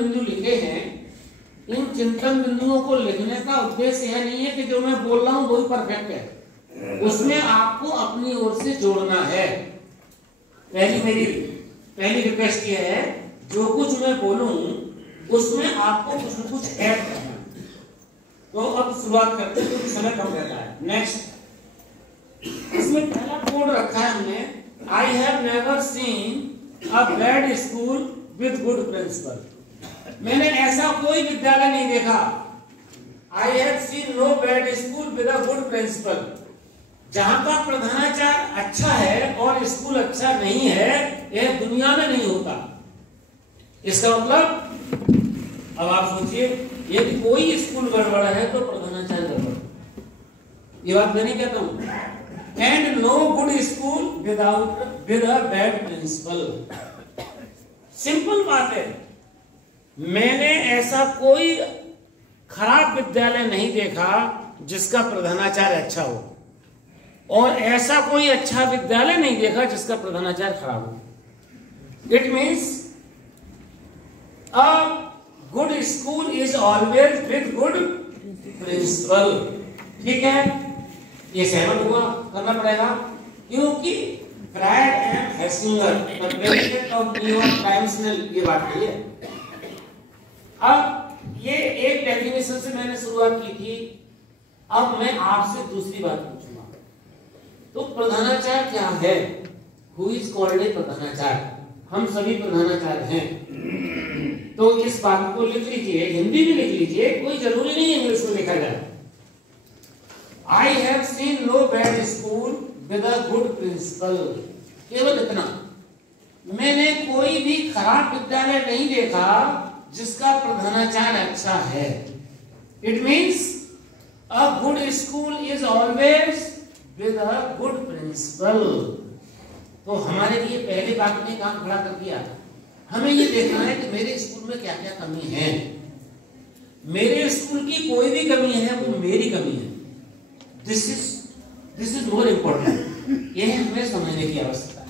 बिंदु लिखे हैं, इन चिंतन बिंदुओं को लिखने का उद्देश्य यह नहीं है कि जो मैं बोल रहा हूं वही परफेक्ट है, उसमें आपको अपनी ओर से जोड़ना है। पहली रिक्वेस्ट ये है, जो कुछ मैं बोलूं उसमें आपको कुछ न कुछ ऐड करना है। तो अब शुरुआत करते हैं, क्योंकि समय कम रहता है। नेक्स्ट, इसमें पहला कोड रखा है हमने, I have never seen a bad school with good principal. मैंने ऐसा कोई विद्यालय नहीं देखा। I have seen no bad school with a good principal. जहां का प्रधानाचार्य अच्छा है और स्कूल अच्छा नहीं है, यह दुनिया में नहीं होता। इसका मतलब, अब आप सोचिए, यदि कोई स्कूल गड़बड़ है तो प्रधानाचार्य गड़बड़। ये बात मैं नहीं कहता हूं। And no good school with a bad principal. Simple बात है, मैंने ऐसा कोई खराब विद्यालय नहीं देखा जिसका प्रधानाचार्य अच्छा हो, और ऐसा कोई अच्छा विद्यालय नहीं देखा जिसका प्रधानाचार्य खराब हो। It means a good school is always with good principal. ठीक है, ये सहमत हुआ, करना पड़ेगा, क्योंकि Freud and Hesinger the benefit of New York Times ने ये बात कही है। अब ये एक डेफिनेशन से मैंने शुरुआत की थी, अब मैं आपसे दूसरी बात पूछूंगा। तो प्रधानाचार्य क्या है? हु इज कॉल्ड ए प्रधानाचार्य? हम सभी प्रधानाचार्य हैं। तो इस बात को लिख लीजिए, हिंदी में लिख लीजिए, कोई जरूरी नहीं है इंग्लिश में लिखा जाए। I have seen no bad school with a good principal. केवल इतना, मैंने कोई भी खराब विद्यालय नहीं देखा जिसका प्रधानाचार्य अच्छा है। It means a good school is always with a good principal. तो हमारे लिए पहले बात ने काम खड़ा कर दिया। हमें ये देखना है कि मेरे स्कूल में क्या क्या कमी है। मेरे स्कूल की कोई भी कमी है वो मेरी कमी है। This is more important. यह हमें समझने की आवश्यकता है।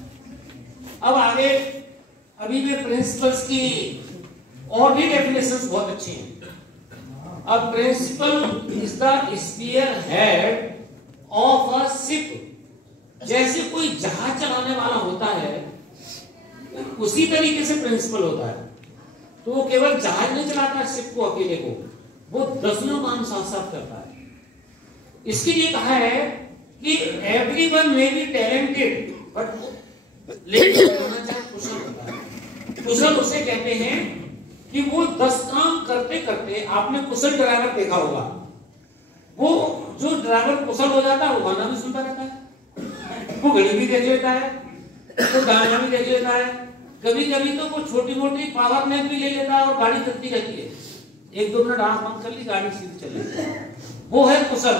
अब आगे, अभी भी प्रिंसिपल्स की और भी डेफिनेशंस बहुत अच्छी हैं। अब principal is the spearhead of a ship. जैसे कोई जहाज चलाने वाला होता है, उसी तरीके से प्रिंसिपल होता है। तो वो केवल जहाज नहीं चलाता शिप को अकेले को, वो दसियों काम साथ साथ करता है। इसके लिए कहा है कि everyone may be talented but लेकिन कुशल होता है। कुशल उसे कहते हैं कि वो 10 काम करते करते, आपने कुशल ड्राइवर देखा होगा, वो जो ड्राइवर कुशल हो जाता है वो गाना भी सुनता रहता है, वो घड़ी भी देख लेता है, वो गाना भी देख लेता है, कभी कभी तो वो छोटी मोटी पावर नैप भी ले लेता है और गाड़ी चलती रहती है। 1-2 मिनट आंख बंद कर ली, गाड़ी सीधी चल रही है। वो है कुशल।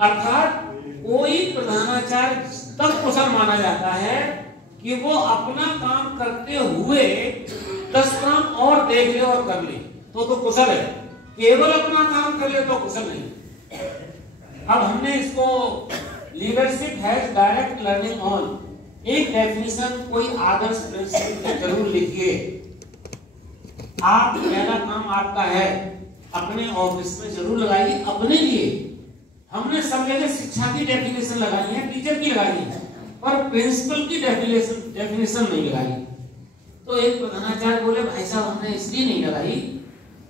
अर्थात कोई प्रधानाचार्य तब कुशल माना जाता है कि वो अपना काम करते हुए 10 काम और देख ले और कर ले, तो कुशल है। केवल अपना काम कर ले तो कुशल नहीं। अब हमने इसको leadership has direct learning on, एक डेफिनेशन कोई आदर्श प्रिंसिपल जरूर लिखिए। आप पहला काम आपका है, अपने ऑफिस में जरूर लगाइए अपने लिए। हमने सब जगह शिक्षा की डेफिनेशन लगाई है, टीचर की लगाई है, पर प्रिंसिपल की डेफिनेशन नहीं लगाई। तो एक प्रधानाचार्य बोले, भाई साहब हमने इसलिए नहीं लगाई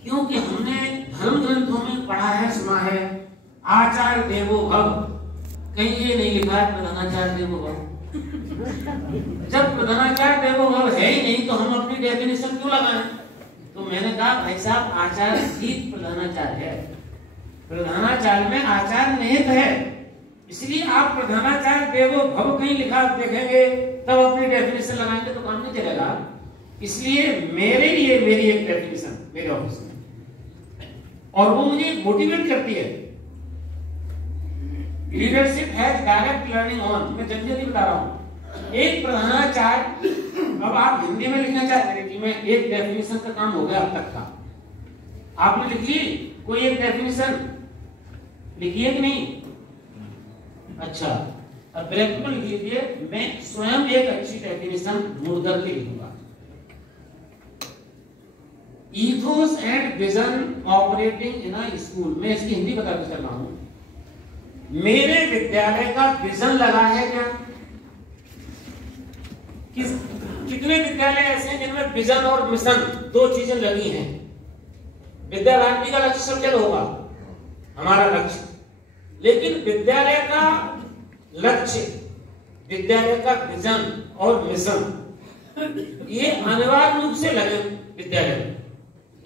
क्योंकि हमने धर्म ग्रंथों में पढ़ा है, सुना है, आचार्य देवो भव। कहीं ये नहीं लिखा है प्रधानाचार्य देवो भव। जब प्रधानाचार्य देवो भव है ही नहीं तो हम अपनी डेफिनेशन क्यों लगाएं? तो मैंने कहा, भाई साहब आचार्य ही प्रधानाचार्य है, प्रधानाचार्य में आचार्य निहित है, इसलिए आप प्रधानाचार्य देवो भव कहीं लिखा देखेंगे तब अपनी डेफिनेशन लगाएंगे तो काम नहीं चलेगा। इसलिए मेरे लिए मेरी एक डेफिनेशन मेरे ऑफिस में, और वो मुझे मोटिवेट करती है। Leadership has direct learning on, मैं जल्दी जल्दी बता रहा हूं। एक प्रधानाचार्य, अब आप हिंदी में लिखना चाहते हैं कि मैं एक डेफिनेशन का काम हो गया अब तक का, आपने लिख ली कोई एक डेफिनेशन लिखिए कि नहीं? अच्छा, अब ब्रैकेट में लिख लीजिए, मैं स्वयं एक अच्छी डेफिनेशन ढूंढ करके लिखूंगा। Ethos and vision operating in a school. मैं इसकी हिंदी बताते चल रहा हूं। मेरे विद्यालय का विजन लगा है क्या? कितने विद्यालय ऐसे हैं जिनमें विजन और मिशन दो चीजें लगी हैं? विद्या भारती का लक्ष्य सब जगह होगा, हमारा लक्ष्य, लेकिन विद्यालय का लक्ष्य, विद्यालय का विजन और मिशन ये अनिवार्य रूप से लगे विद्यालय में,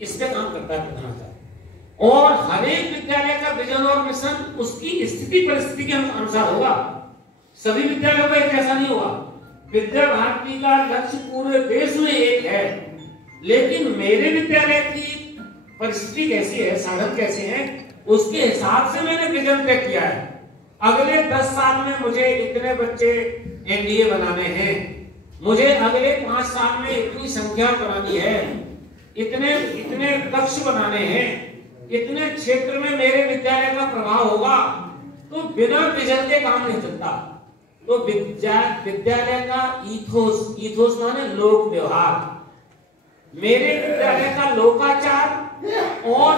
इस पे काम करता है प्रधानाचार्य। और हर एक विद्यालय का विजन और मिशन उसकी स्थिति परिस्थिति के अनुसार होगा। सभी विद्यालयों का एक जैसा नहीं होगा। विद्या भारती का लक्ष्य पूरे देश में एक है, लेकिन मेरे विद्यालय की परिस्थिति कैसी है, साधन कैसे हैं, उसके हिसाब से मैंने विजन तय किया है। अगले 10 साल में मुझे इतने बच्चे एनडीए बनाने हैं, मुझे अगले 5 साल में इतनी संख्या बनानी है, इतने कक्ष बनाने हैं, इतने क्षेत्र में मेरे विद्यालय का प्रभाव होगा। तो बिना विजन के काम नहीं चलता। तो विद्यालय का ईथोस माने लोक व्यवहार, मेरे विद्यालय का लोकाचार और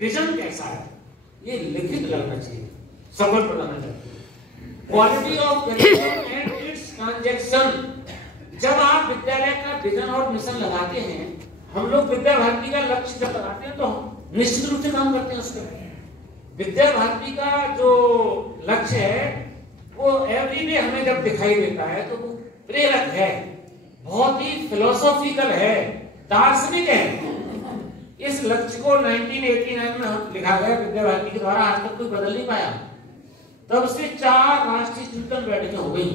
विजन कैसा है, ये लिखित लगना चाहिए, सफल बनाना चाहिए। Quality of curriculum and it's transaction. जब आप विद्यालय का विजन और मिशन लगाते हैं, हम लोग विद्या भारती का लक्ष्य जब लगाते हैं तो निश्चित रूप से काम करते हैं उस पर। विद्या भारती का जो लक्ष्य है वो एवरीडे हमें जब दिखाई देता है तो वो प्रेरक है, बहुत ही फिलोसॉफिकल है, दार्शनिक है। इस लक्ष्य को 1989 में लिखा गया विद्या भारती के द्वारा, आज तक कोई बदल नहीं पाया। तब से 4 राष्ट्रीय चिंतन बैठकें हो गई।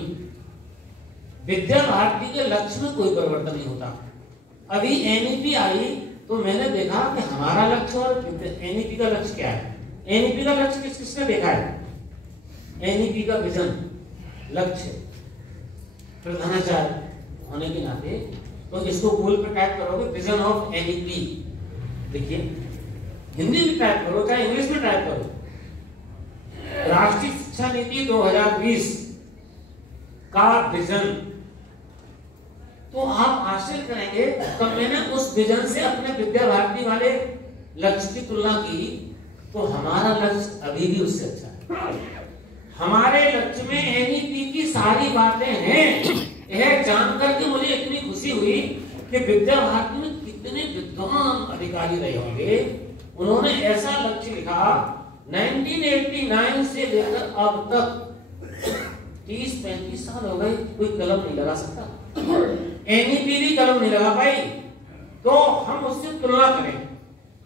विद्या भारती के लक्ष्य में कोई परिवर्तन नहीं होता। अभी एनईपी आई तो मैंने देखा कि हमारा लक्ष्य और एनईपी का लक्ष्य क्या है। एनईपी का लक्ष्य किसने देखा है? एनईपी का विजन लक्ष्य प्रधानाचार्य होने के नाते तो इसको गूगल पे टाइप करोगे, विजन ऑफ एनईपी, देखिए हिंदी में टाइप करो चाहे इंग्लिश में टाइप करो, राष्ट्रीय शिक्षा नीति 2020 का विजन। तो आप आश्चर्य करेंगे, तो मैंने उस विजन से अपने विद्या भारती वाले लक्ष्य की तुलना की तो हमारा लक्ष्य अभी भी उससे अच्छा है। हमारे लक्ष्य में एनईपी की सारी बातें हैं। यह जानकर के मुझे इतनी खुशी हुई कि विद्या भारती में कितने विद्वान अधिकारी रहे होंगे। उन्होंने ऐसा लक्ष्य लिखा, 1989 से लेकर अब तक 30-35 साल हो गए, कोई कलम नहीं लगा सकता, एनईपी भी कलम नहीं लगा पाई। तो हम उससे तुलना करें।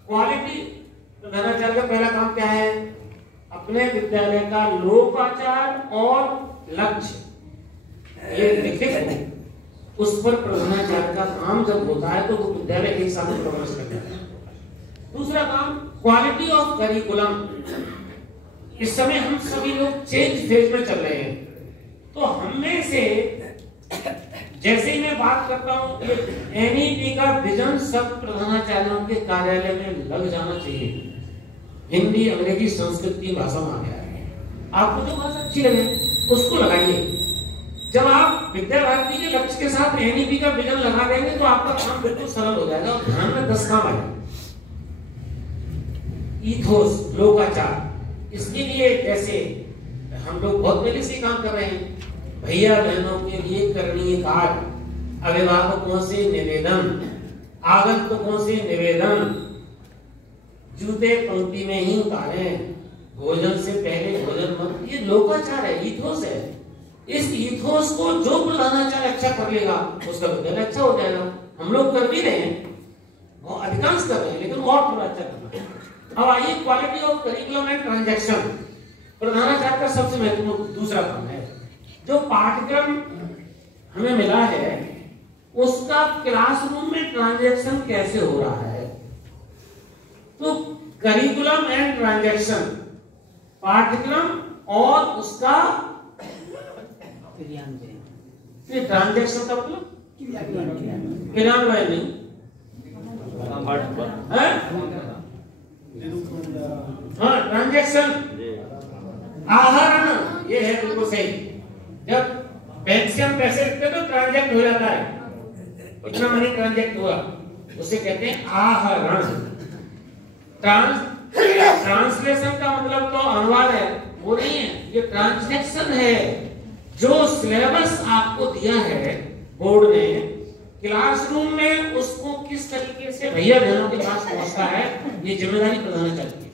क्वालिटी प्रधानाचार्य का पहला काम क्या है? अपने विद्यालय का लोकाचार और लक्ष्य ये लिखित, उस पर प्रधानाचार्य का काम जब होता है तो वो विद्यालय के हिसाब से प्रोग्रेस करता है। दूसरा काम क्वालिटी ऑफ करिकुलम। इस समय हम सभी लोग चेंज फेज में चल रहे हैं, तो हमें से जैसे ही मैं बात करता हूं कि एनईपी का विजन सब प्रधानाचार्यों के कार्यालय में लग जाना चाहिए। हिंदी, अंग्रेजी, संस्कृत की भाषा में आ गया है। आपको जो भाषा अच्छी लगे उसको लगाइए। जब आप विद्या भारती के लक्ष्य के साथ एनईपी का विजन लगा देंगे तो आपका काम बिल्कुल सरल हो जाएगा और ध्यान में 10 काम आएगा। ईथोस, लोकाचार, इसके लिए जैसे हम लोग बहुत पहले से काम कर रहे हैं। भैया बहनों के लिए करणीय कार्य, अभिभावकों से निवेदन, आगंतुकों से निवेदन, जूते पंक्ति में ही उतारें, भोजन से पहले भोजन मत, ये लोकाचार है, ईथोस है। इस ईथोस को जो प्रधानाचार्य अच्छा कर लेगा उसका विद्यालय अच्छा हो जाएगा। हम लोग कर भी रहे हैं, और अधिकांश कर रहे हैं, लेकिन और थोड़ा अच्छा करना है। अब आइए quality of curriculum and transaction. प्रधानाचार्य का सबसे महत्वपूर्ण दूसरा काम है, जो पाठ्यक्रम हमें मिला है उसका क्लासरूम में ट्रांजैक्शन कैसे हो रहा है। तो करिकुलम एंड ट्रांजैक्शन, पाठ्यक्रम और उसका ट्रांजैक्शन का मतलब क्रियान्वयन नहीं, हाँ ट्रांजैक्शन, आहरण, ये है बिल्कुल सही। जब बैंक से हम पैसे रखते तो ट्रांजैक्ट हो जाता है, इतना मनी ट्रांजैक्ट हुआ, उसे कहते हैं आहरण। ट्रांसलेशन का मतलब तो अनुवाद है, वो नहीं है, ये ट्रांजैक्शन है। जो सिलेबस आपको दिया है बोर्ड ने, क्लासरूम में उसको किस तरीके से भैया बहनों के पास पहुंचता है, ये जिम्मेदारी प्रधानाचार्य की।